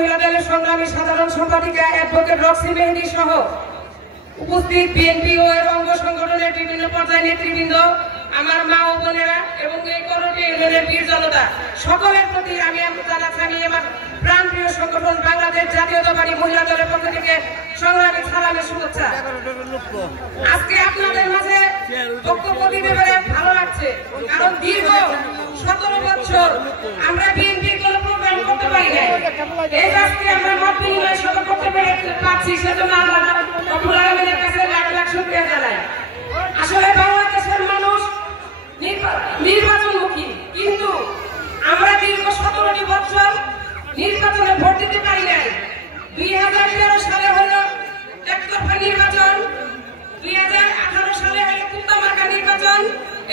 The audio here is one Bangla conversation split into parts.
মহিলা দলের সংগ্রামী সাধারণ সম্পাদিকা অ্যাডভোকেট রক্সি মেহেদী সহ উপস্থিত বিএনপি ও এর অঙ্গ সংগঠনের বিভিন্ন পর্যায়ের নেতৃবৃন্দ, আমার মা ও বোনেরা এবং এই করোটি ইউনিয়নের বীর জনতা সকলের প্রতি আমি আমার প্রাণপ্রিয় সংগঠন বাংলাদেশ জাতীয়তাবাদী মহিলা দলের পক্ষ থেকে সংগ্রামী সালামের শুভেচ্ছা। আজকে আপনাদের মাঝে বক্তব্য দিতে পেরে ভালো লাগছে, কারণ দীর্ঘ 17 বছর আমরা বিএনপির কোনো প্রোগ্রাম করতে পারি না। এই আজকে আমরা মত বিনিময় সভা করতে পারছি, সেজন্য আমরা রব্বুল আলামিনের কাছে লাখ লাখ শুকরিয়া জানাই। আসলে বাংলাদেশের মানুষ নির্বাচনমুখী, কিন্তু আমরা দীর্ঘ 17টি বছর নির্বাচনে ভোট দিতে পারি নাই। 2013 সালে হলো একতরফা নির্বাচন, 2018 সালে হলো কুত্তামার্কা নির্বাচন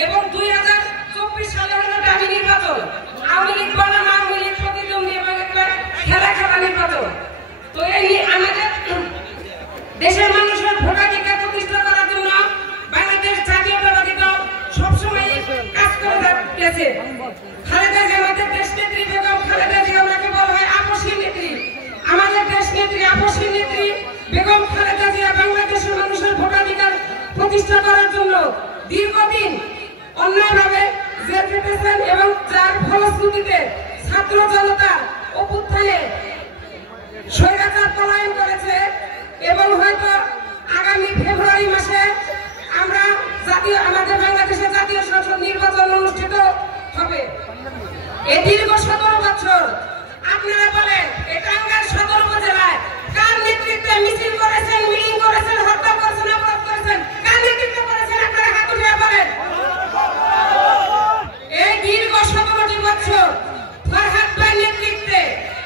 এবং 2024 সালে হলো দামি নির্বাচন। আওয়ামী লীগ বনাম আওয়ামী লীগ প্রতিদ্বন্দ্বী এবং একটা খেলা নির্বাচন। তো এই আমাদের দেশের মানুষের ভোটাধিকার প্রতিষ্ঠা করার জন্য বাংলাদেশ জাতীয়তাবাদী দল সবসময় কাজ করে যাচ্ছে। খালেদা জিয়া আমাদের দেশ নেত্রী, বেগম খালেদা জিয়া ওনাকে বলা হয় আপসী নেত্রী। আমাদের দেশ নেত্রী আপসী নেত্রী বেগম খালেদা জিয়া বাংলাদেশের মানুষের ভোটাধিকার প্রতিষ্ঠা করার জন্য দীর্ঘদিন অন্যায়ভাবে জেল খেটেছেন এবং যার ফলশ্রুতিতে ছাত্র জনতা অভ্যুত্থানে স্বৈরাচার পলায়ন করেছে এবং হয়তো আগামী ফেব্রুয়ারি মাসে আমরা আমাদের বাংলাদেশের জাতীয় সংসদ নির্বাচন অনুষ্ঠিত হবে। এই দীর্ঘ 17 বছর আপনারা বলেন এই টাঙ্গাইল সদর উপজেলায় কার নেতৃত্বে মিছিল করেছেন, মিটিং করেছেন, হত্যা করেছেন, অপরাধ করেছেন, কার নেতৃত্বে করেছেন? আপনারা হাত উঠিয়ে বলেন। এই দীর্ঘ 17টি বছর ফরহাদ ভাই নেতৃত্বে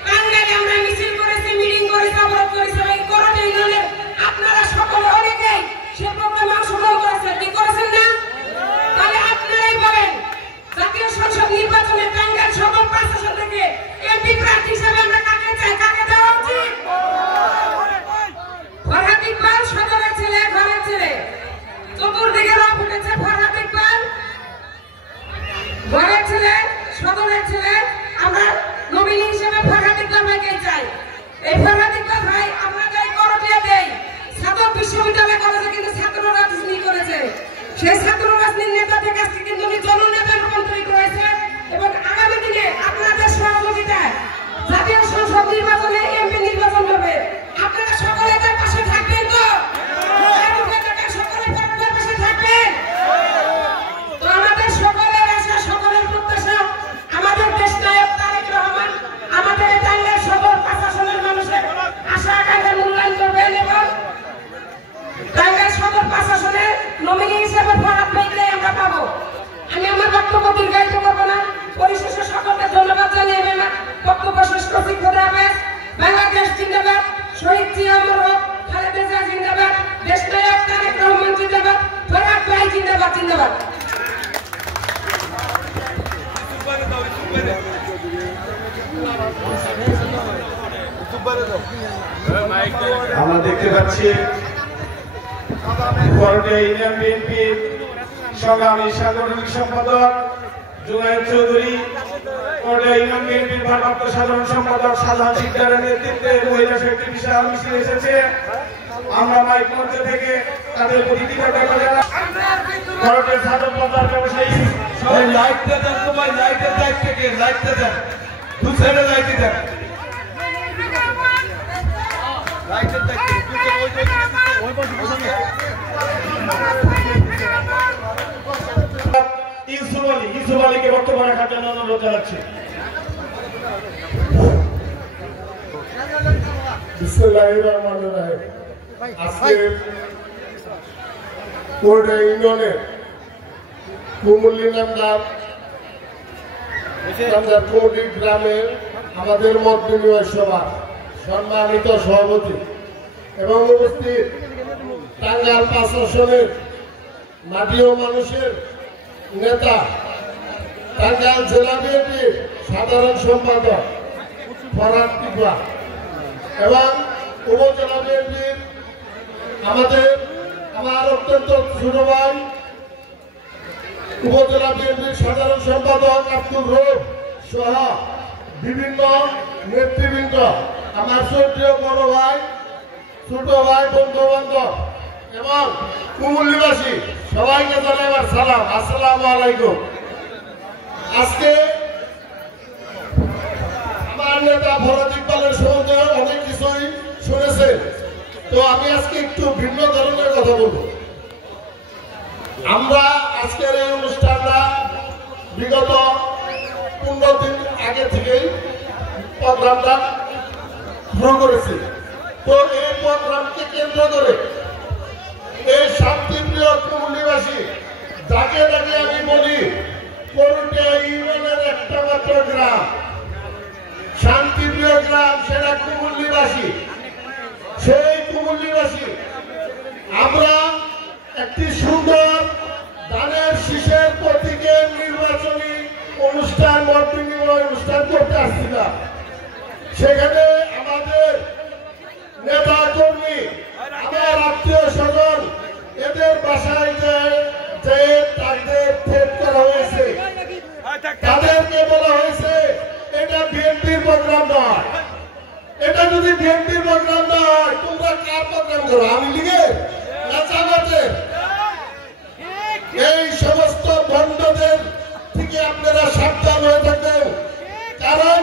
টাঙ্গাইলে আমরা মিছিল করেছি, মিটিং করেছি, অবরোধ করেছি। এই করোনা ইউনিয়নের আপনারা সকলে অনেকেই সে প্রোগ্রামে অংশগ্রহণ করেছেন, কি করেছেন না? তাহলে আপনারাই বলেন জাতীয় সংসদ নির্বাচনে টাঙ্গাইল সদর 5 আসন থেকে এমপি প্রার্থী হিসেবে আমরা কাকে চাই, কাকে দেওয়া উচিত? ফরহাদ ইকবাল সদরের ছেলে, ঘরের ছেলে, চতুর্দিকে রব উঠেছে। ফরহাদ ইকবাল ঘরের ছেলে, সদরের ছেলে, আমরা নমিনি হিসেবে ফরহাদ ইকবাল ভাইকে চাই। এই ফরহাদ ইকবাল ভাই আমরা যাই করটিয়া দেই, ছাত্র বিশ্ববিদ্যালয় কলেজে কিন্তু ছাত্র রাজনীতি করেছে। সেই ছাত্র রাজনীতির নেতা থেকে আজকে কিন্তু উনি জননেতায় রূপান্তরিত হয়েছে এবং আগামী দিনে আপনাদের সহযোগিতায় জাতীয় সংসদ নির্বাচনে এমপি নির্বাচন হবে। আপনারা সকলে তার পাশে থাকবেন তো? সকলে তার পাশে থাকবেন তো? আমাদের সকলের আশা, সকলের প্রত্যাশা আমাদের দেশ নায়ক তারেক রহমান আমাদের টাঙ্গাইল সদর 5 আসনের মানুষের আশা আকাঙ্ক্ষা মূল্যায়ন করবেন এবং টাঙ্গাইল সদর 5 আসনে নমিনি হিসেবে ফরহাদ ভাইকে আমরা পাবো। আমি আমার বক্তব্য দীর্ঘায়িত করবো না, পরিশেষে সকলকে ধন্যবাদ জানিয়ে আমার বক্তব্য শেষ করছি। খোদা হাফেজ। বাংলাদেশ জিন্দাবাদ, শহীদ জিয়া অমর হোক, খালেদা জিয়া জিন্দাবাদ, দেশ নায়ক তারেক রহমান জিন্দাবাদ, ফরহাদ ভাই জিন্দাবাদ, জিন্দাবাদ। আমরা দেখতে পাচ্ছি করটিয়া ইউনিয়ন বিএনপির সংগ্রামী সাংগঠনিক সম্পাদক জুনায়েদ চৌধুরী, করটিয়া ইউনিয়ন বিএনপির ভারপ্রাপ্ত সাধারণ সম্পাদক সাধারণ শিকদারের নেতৃত্বে মহিলা শক্তি বিশাল মিছিল এসেছে। আমরা মাইক মঞ্চ থেকে তাদের প্রতি কৃতজ্ঞতা জানাই। করটিয়া ছাত্র বাজার ব্যবসায়ী লাইটটা দেন, তোমার লাইটের দায়িত্ব থেকে লাইটটা দেন, দু সাইডে লাইটটা দেন, লাইটের দায়িত্ব ইউসুফ আলীকে বক্তব্য রাখার জন্য অনুরোধ জানাচ্ছি। বিসমিল্লাহির রহমানির রহিম। আজকে করটিয়া ইউনিয়নের কুমুল্লি নামদার কুমুল্লি গ্রামের আমাদের মত বিনিময় সভা সম্মানিত সভাপতি এবং উপস্থিত টাঙ্গাইল 5 আসনের মাটি ও মানুষের নেতা, টাঙ্গাইল জেলা বিএনপির সাধারণ সম্পাদক ফরহাদ ইকবাল এবং উপজেলা বিএনপির আমার অত্যন্ত ছোট ভাই উপজেলা বিএনপির সাধারণ সম্পাদক আব্দুর রৌফ সহ বিভিন্ন নেতৃবৃন্দ আমার শ্রদ্ধেয় বড় ভাই, ছোট ভাই, বন্ধু বান্ধব এবং কুমুল্লিবাসী সবাইকে জানাই আমার সালাম, আসসালামু আলাইকুম। আজকে আমার নেতা ফরাদ ইকবালের সম্বন্ধে অনেক কিছুই শুনেছেন, তো আমি আজকে একটু ভিন্ন ধরনের কথা বলবো। আমরা আজকের এই অনুষ্ঠানটা বিগত 15 দিন আগে থেকেই প্রোগ্রামটা শুরু করেছি। তো এই প্রোগ্রামকে কেন্দ্র করে এই শান্তিপ্রিয় কুমুল্লিবাসী, যাকে যাকে আমি বলি করুটিয়া ইউনিয়নের একটা মাত্র গ্রাম, শান্তিপ্রিয় গ্রাম, সেটা কুমুল্লিবাসী। সেই কুমুল্লিবাসী আমরা একটি সুন্দর ধানের শীষের প্রতীকের নির্বাচনী অনুষ্ঠান, মত বিনিময় অনুষ্ঠান করতে আসছিলাম। সেখানে আমাদের নেতা কর্মী, আমার আত্মীয় স্বজন, এদের বাসায় যে তাদের থ্রেট করা হয়েছে, তাদেরকে বলা হয়েছে এটা বিএনপির প্রোগ্রাম নয়। এটা যদি বিএনপির প্রোগ্রাম নয়, তোমরা কার প্রোগ্রাম করো? আওয়ামী লীগের না জামাতের? এই সমস্ত ভণ্ডদের থেকে আপনারা সাবধান হয়ে থাকবেন, কারণ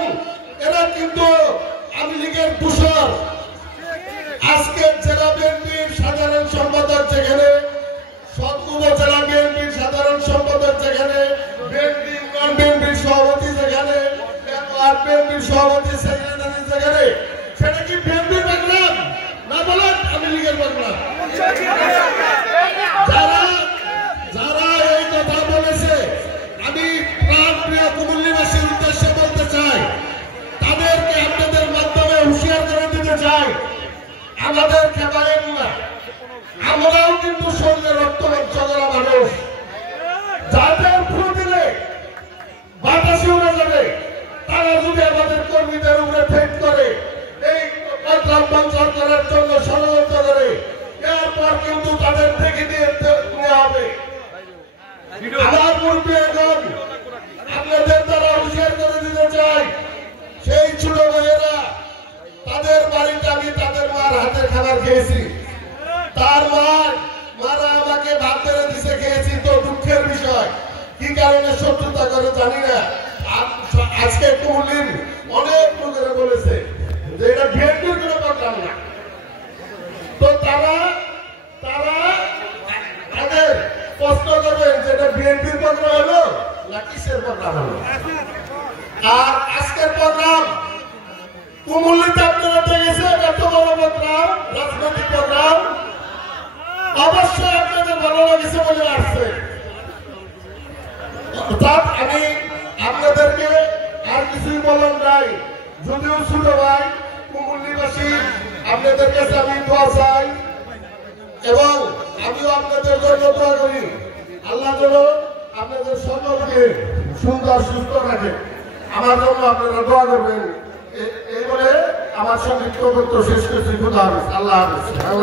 এরা কিন্তু আওয়ামী লীগের দূষর। আজকে জেলা বিএনপির সাধারণ সম্পাদক যেখানে, সবগুলো জেলা বিএনপির সাধারণ সম্পাদক যেখানে, বিএনপি নন বিএনপির সভাপতি যেখানে, বিএনপির সভাপতি সেক্রেটারি যেখানে, সেটা কি বিএনপির প্রোগ্রাম না বলেন আওয়ামী লীগের প্রোগ্রাম? যারা এই কথা বলেছে, আমি প্রাণপ্রিয় কুমুল্লিবাসীর উদ্দেশ্যে বলতে চাই, তাদেরকে আপনাদের মাধ্যমে হুঁশিয়ার করে দিতে চাই, আমাদের খেপায়েন না। আমরাও কিন্তু শরীরে রক্ত চলা মানুষ, যাদের ফুল দিলে বাতাসে উড়ে যাবে, তারা যদি আমাদের কর্মীদের উপরে ফেট করে, এই প্রোগ্রাম বাঞ্চাল করার জন্য ষড়যন্ত্র করে, এরপর কিন্তু তাদের দেখে দিয়ে নেওয়া হবে। আমার মুরব্বী এখন আপনাদের দ্বারা হুঁশিয়ার করে দিতে চাই, সেই ছোট ভাইয়েরা, তাদের বাড়িতে আমি তাদের মার হাতের খাবার খেয়েছি, তার মারা আমাকে ভাত বেড়ে দিছে, খেয়েছি। তো দুঃখের বিষয়, কি কারণে শত্রুতা করে জানি না। আজকে কুমুল্লির অনেক লোকেরা বলেছে যে এটা বিএনপির কোনো প্রোগ্রাম না। তো তারা তাদের প্রশ্ন করবেন যে এটা বিএনপির প্রোগ্রাম হলো না কিসের প্রোগ্রাম হলো। আর আজকের প্রোগ্রাম কুমুল্লিতে আপনারা দেখেছেন, এত বড় প্রোগ্রাম, রাজনৈতিক প্রোগ্রাম, অবশ্যই আপনাদের ভালো লেগেছে বলে আসছে। অর্থাৎ আমি আপনাদেরকে আর কিছুই বলার নাই। যদিও ছোট ভাই কুমুল্লিবাসী, আপনাদের কাছে আমি দোয়া চাই এবং আমিও আপনাদের জন্য দোয়া করি, আল্লাহ যেন আপনাদের সকলকে সুন্দর সুস্থ রাখে। আমার জন্য আপনারা দোয়া করবেন। এই বলে আমার সংক্ষিপ্ত বক্তব্য শেষ করছি। খুদা হাফেজ, আল্লাহ হাফেজ।